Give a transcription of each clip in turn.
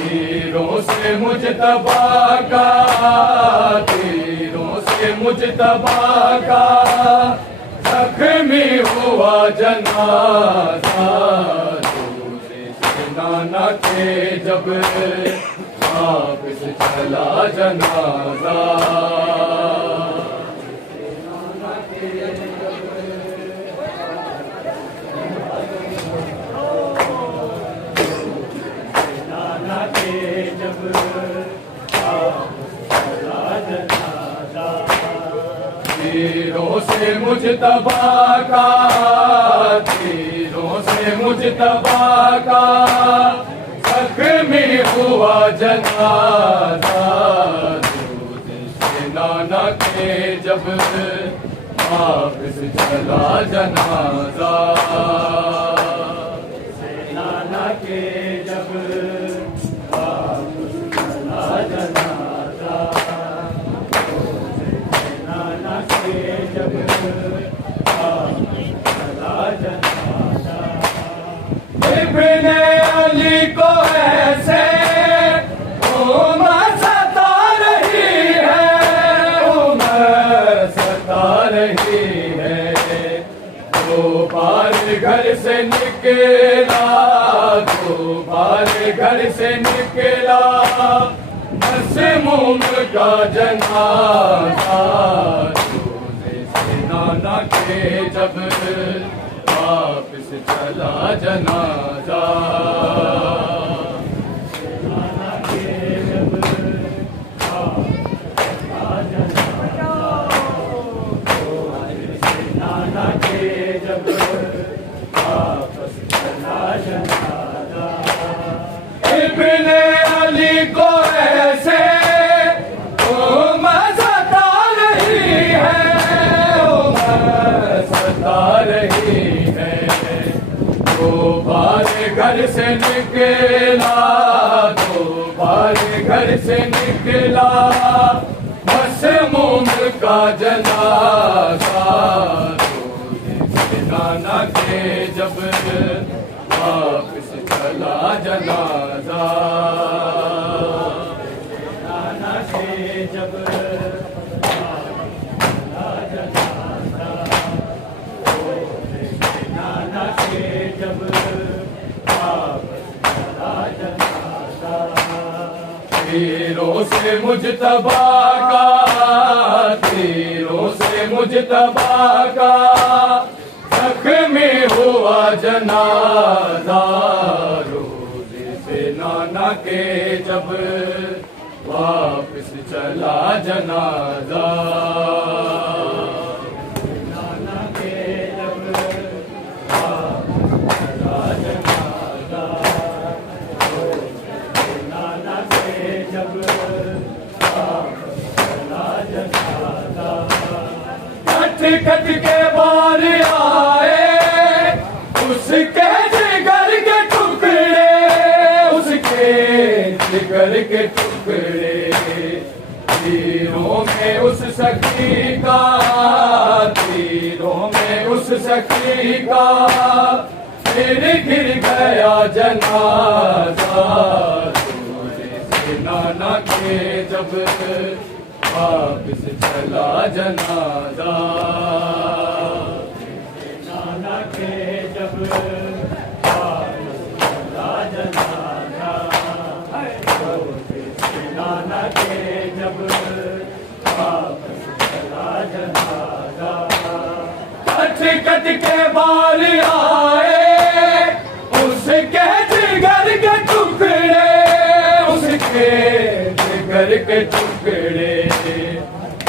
तीरों से मुजतबा का, तीरों से मुजतबा का जख्मी हुआ जनाजा। दूसरे से नाना के जब वापस चला जनाजा। तीरों से मुजतबा का, तीरों से मुजतबा का जख्मी हुआ जनाजा। दूसरे से नाना के जब वापस चला जनाजा। नाना के जब वापस चला जनाजा। नाना के जब वापस चला जनाजा। इब्ने अली को ऐसे उमर सता रही है, उमर सता रही है। दो बार घर से निकला, दो बार घर से निकला मसमूम का जनाजा। दूसरे से नाना के जब वापस चला जनाजा। नाना के जब वापस चला जनाजा। नाना के जब वापस चला जनाजा। इब्ने अली को ऐसे उमर सता रही है, उमर सता रही है। दो बार घर से निकला, दो बार घर से निकला मसमूम का जनाजा। नाना के जब वापस चला जनाजा। नाना के जब वापस चला जनाजा। नाना के जब वापस चला जनाजा। तीरों से मुजतबा का, तीरों से मुजतबा का जख्मी हुआ जनाजा। रोज़े से नाना के जब वापस चला जनाजा। नाना के जब वापस चला जनाजा। नाना के जब वापस चला जनाजा। कट कट के बार आए उसके जिगर के टुकड़े, उसके जिगर के टुकड़े। तीरों में उस सखी का, तीरों में उस सखी का फिर गिर गया जनाजा। दूसरे से नाना के जब वापस चला जनाजा। नाना के जब वापस चला जनाजा। नाना के जब वापस चला जनाजा। कट कट के बाल आए उसके जिगर के टुकड़े, उसके जिगर के टुकड़े।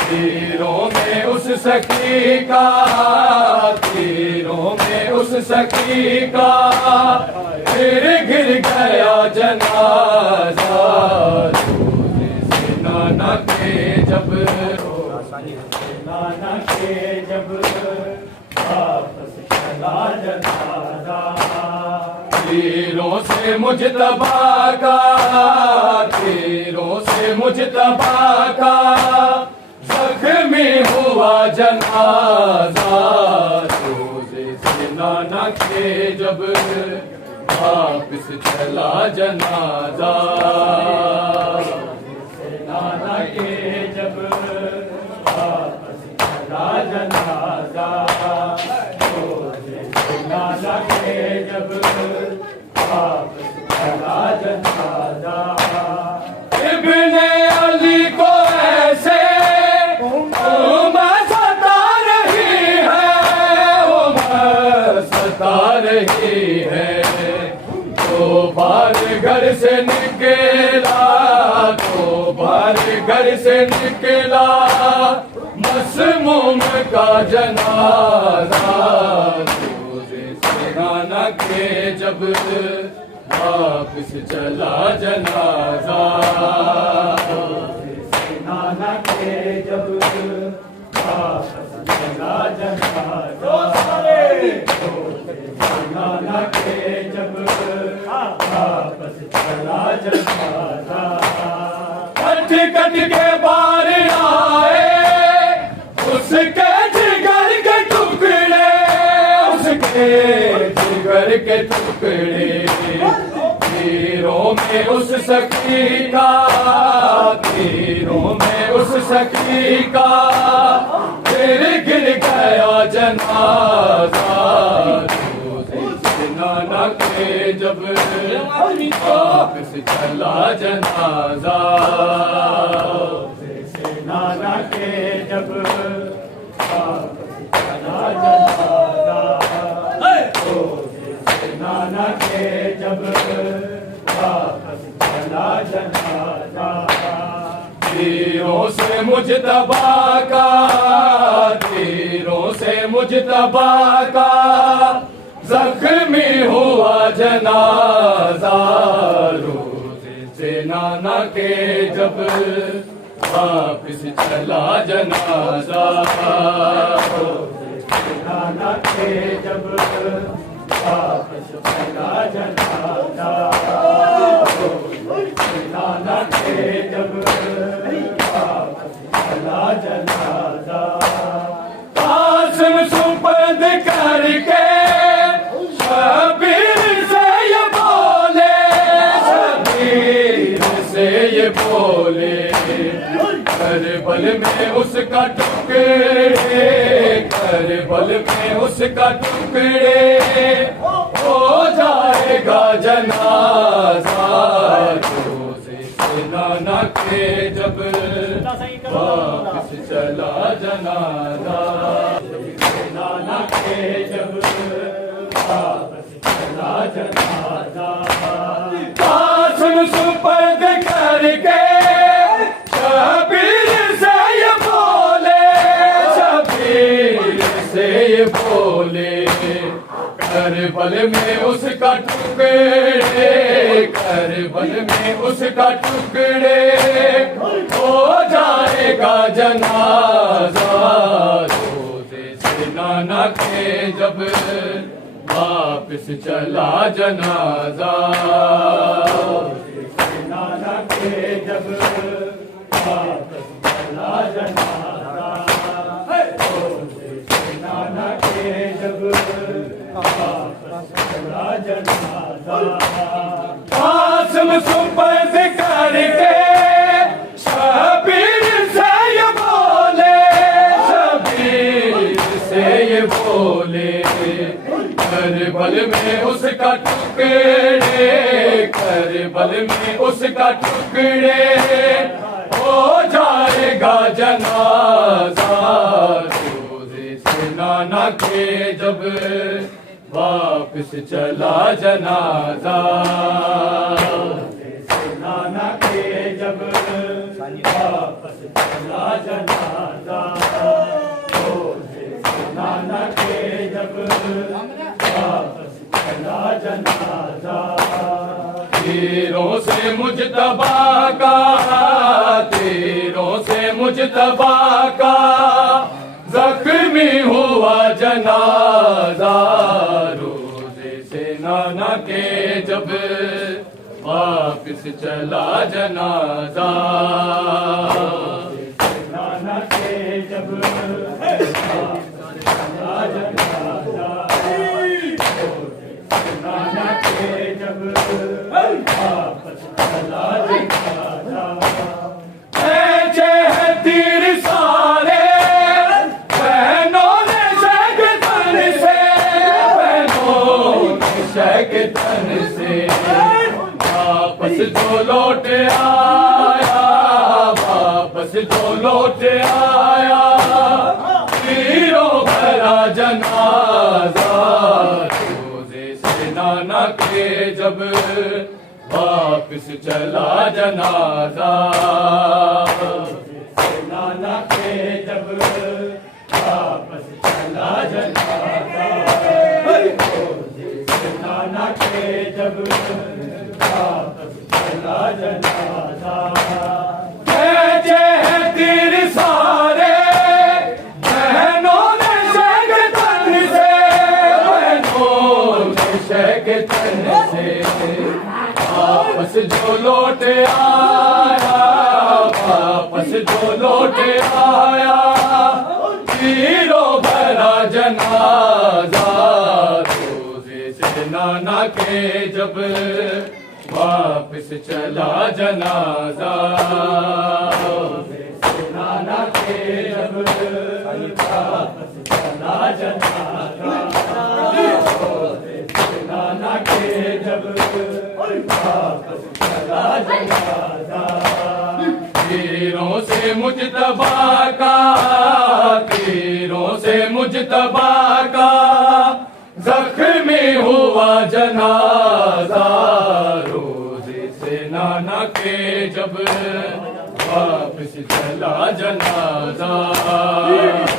तीरों में उस सखी का, तीरों में उस सखी का फिर गिर गया जनाजा। दूसरे से नाना के जब, नाना के जब वापस चला जनाजा। तीरों से मुजतबा का, तीरों से मुजतबा का जख्मी हुआ जनाजा। रोज़े से नाना के जब वापिस चला जनाजा। नाना के जब वापस चला जनाजा, नाना के जब वापस चला जनाजा। इब्ने अली को ऐसे रही है, तो बार घर से निकला, तो बार घर से निकला मसमूम का जनाजा। रोज़े से नाना के जब वापिस चला जनाजा, रोज़े से नाना के जब वापस चला जनाजा। नाना के जब वापस चला जनाजा, कट कट के बार आए उसके जिगर के टुकड़े, उसके जिगर के टुकड़े। तीरों में उस सखी का, तीरों में उस सखी का फिर गिर गया जनाजा। नाना के जब वापिस चला जनाजा, नाना के जब वापिस चला जनाजा, नाना के जब वापिस चला जनाजा। तीरों से मुजतबा का, तीरों से मुजतबा का जख्मी हुआ जनाजा। रोज़े से नाना के जब वापिस चला जनाजा, रोज़े से नाना के जब वापिस चला जनाजा, रोज़े से नाना के जब वापिस चला जनाजा। कासिम सुपुर्द करके शबीर से ये बोले, शबीर से ये बोले, करबल में उसका टुकड़े, करबल में उसका टुकड़े हो जाएगा जनाजा। रोज़े से नाना के जब वापिस चला जनाजा, नाना के जब वापस चला जनाजा। कासिम सुपुर्द करके शबीर से ये बोले, शबीर से ये बोले, करबल में उसका टुकड़े, करबल में उसका टुकड़े हो जाएगा जनाजा। रोज़े से नाना के जब वापिस चला जनाजा, नाना के जब वापिस चला जनाजा, नाना के जब वापिस चला जनाजा। कासिम सुपुर्द करके शबीर से ये बोले, शबीर से ये बोले, करबल में उसका टुकड़े, करबल में उसका टुकड़े हो जाएगा जनाजा। रोज़े से नाना के जब वापिस चला जनाजा, रोज़े से नाना के जब वापस चला जनाजा, रोज़े से नाना के जब वापस चला जनाजा। तीरों से मुजतबा का, तीरों से मुजतबा का जख्मी हुआ जनाजा। रोज़े से नाना के जब वापिस चला जनाजा, नाना के जब वापिस चला जनाजा, नाना के जो लौट आया, वापस जो लौट आया, तीरों भरा जनाजा रोजे से नाना के जब वापस चला जनाजा, नाना के जब वापस चला जनाजा, नाना के जब वापस चला जनाजा। भेजे तीर सारे बहनों ने शेख तन से, बहनों ने शेख तन से, वापस जो लौट आया, वापस जो लौट आया, तीरों भरा जनाजा रोजे से नाना के जब वापस चला जनाजा, रोजे से नाना के जब वापस चला जनाजा, रोजे से नाना के जब वापस चला जनाजा। तीरों से मुजतबा का, तीरों से मुजतबा का जख्मी हुआ जनाजा रोजे से नाना के जब वापस चला जनाजा,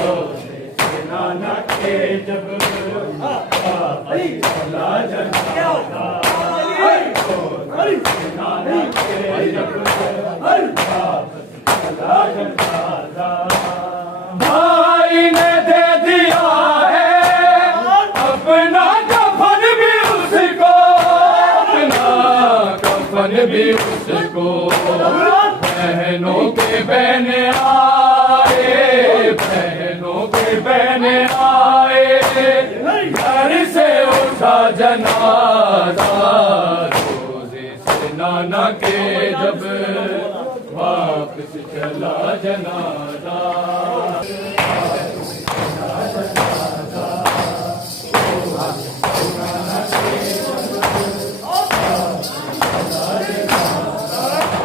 रोजे से नाना के जब वापस चला जनाजा, रोजे से नाना के जब वापस चला जनाजा। भाई ने दे दिया है अपना कफन भी उसको, अपना कफन भी उसको, बहनों के बहन आए, बहनों के बहन आए, घर से उठा जनाजा रोजे से नाना के जब वापस चला जनाजा।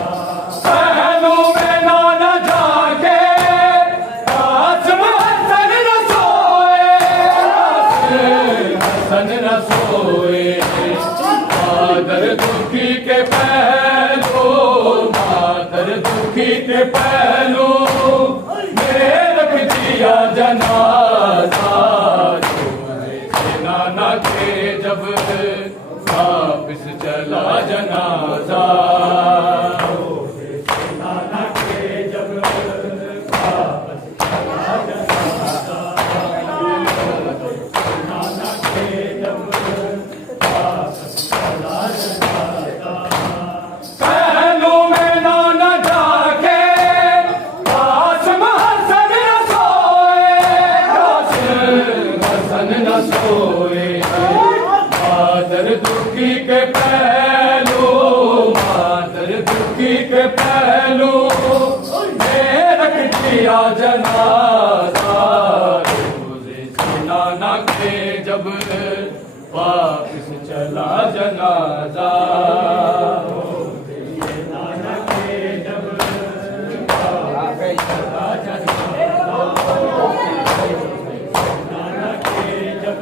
पहलू में नाना जाके कासिम हसन न सोए, हसन न सोए, मादर दुखी के पहलू, मादर दुखी के पहलू में रख दिया जनाजा रोजे से नाना के जब वापस चला जनाजा, रोजे से नाना के जब वापस चला जनाजा, नाना के जब वापस चला जनाजा। पहलू में नाना जाके कासिम हसन न सोए, कासिम हसन न सोए, मादर दुखी के पहलू, मादर दुखी के पहलू में रख दिया जनाजा रोजे से नाना के जब वापस चला जनाजा, रोजे से नाना के जब वापस चला जनाजा, नाना के जब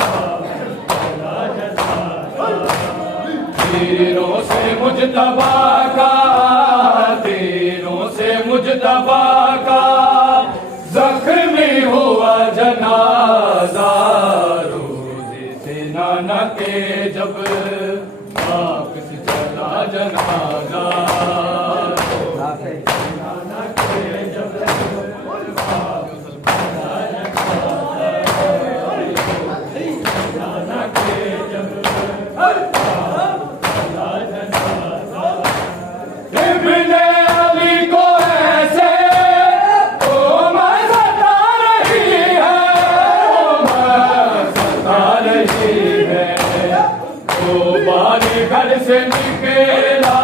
वापस चला जनाजा। तीरों से मुजतबा का, तीरों से मुजतबा का जख्मी हुआ जनाजा रोजे से नाना के जब वापस चला जनाजा, रोजे से नाना के जब वापस चला जनाजा, नाना के जब इब्ने अली को ऐसे सता रही है, सता रही है, तो बारी घर से निकला,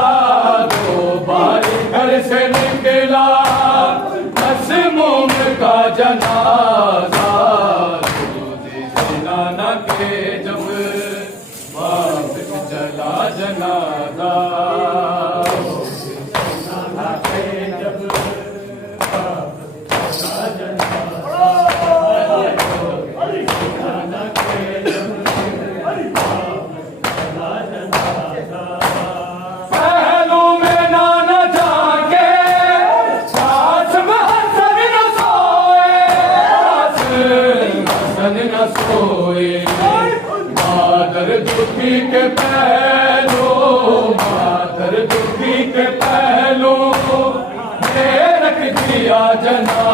जनादा पहलू में नाना जाके सास में हसन न सोए हसन न सोए मादर दुखी के पहलू मादर दुखी के पहलू रख दिया जना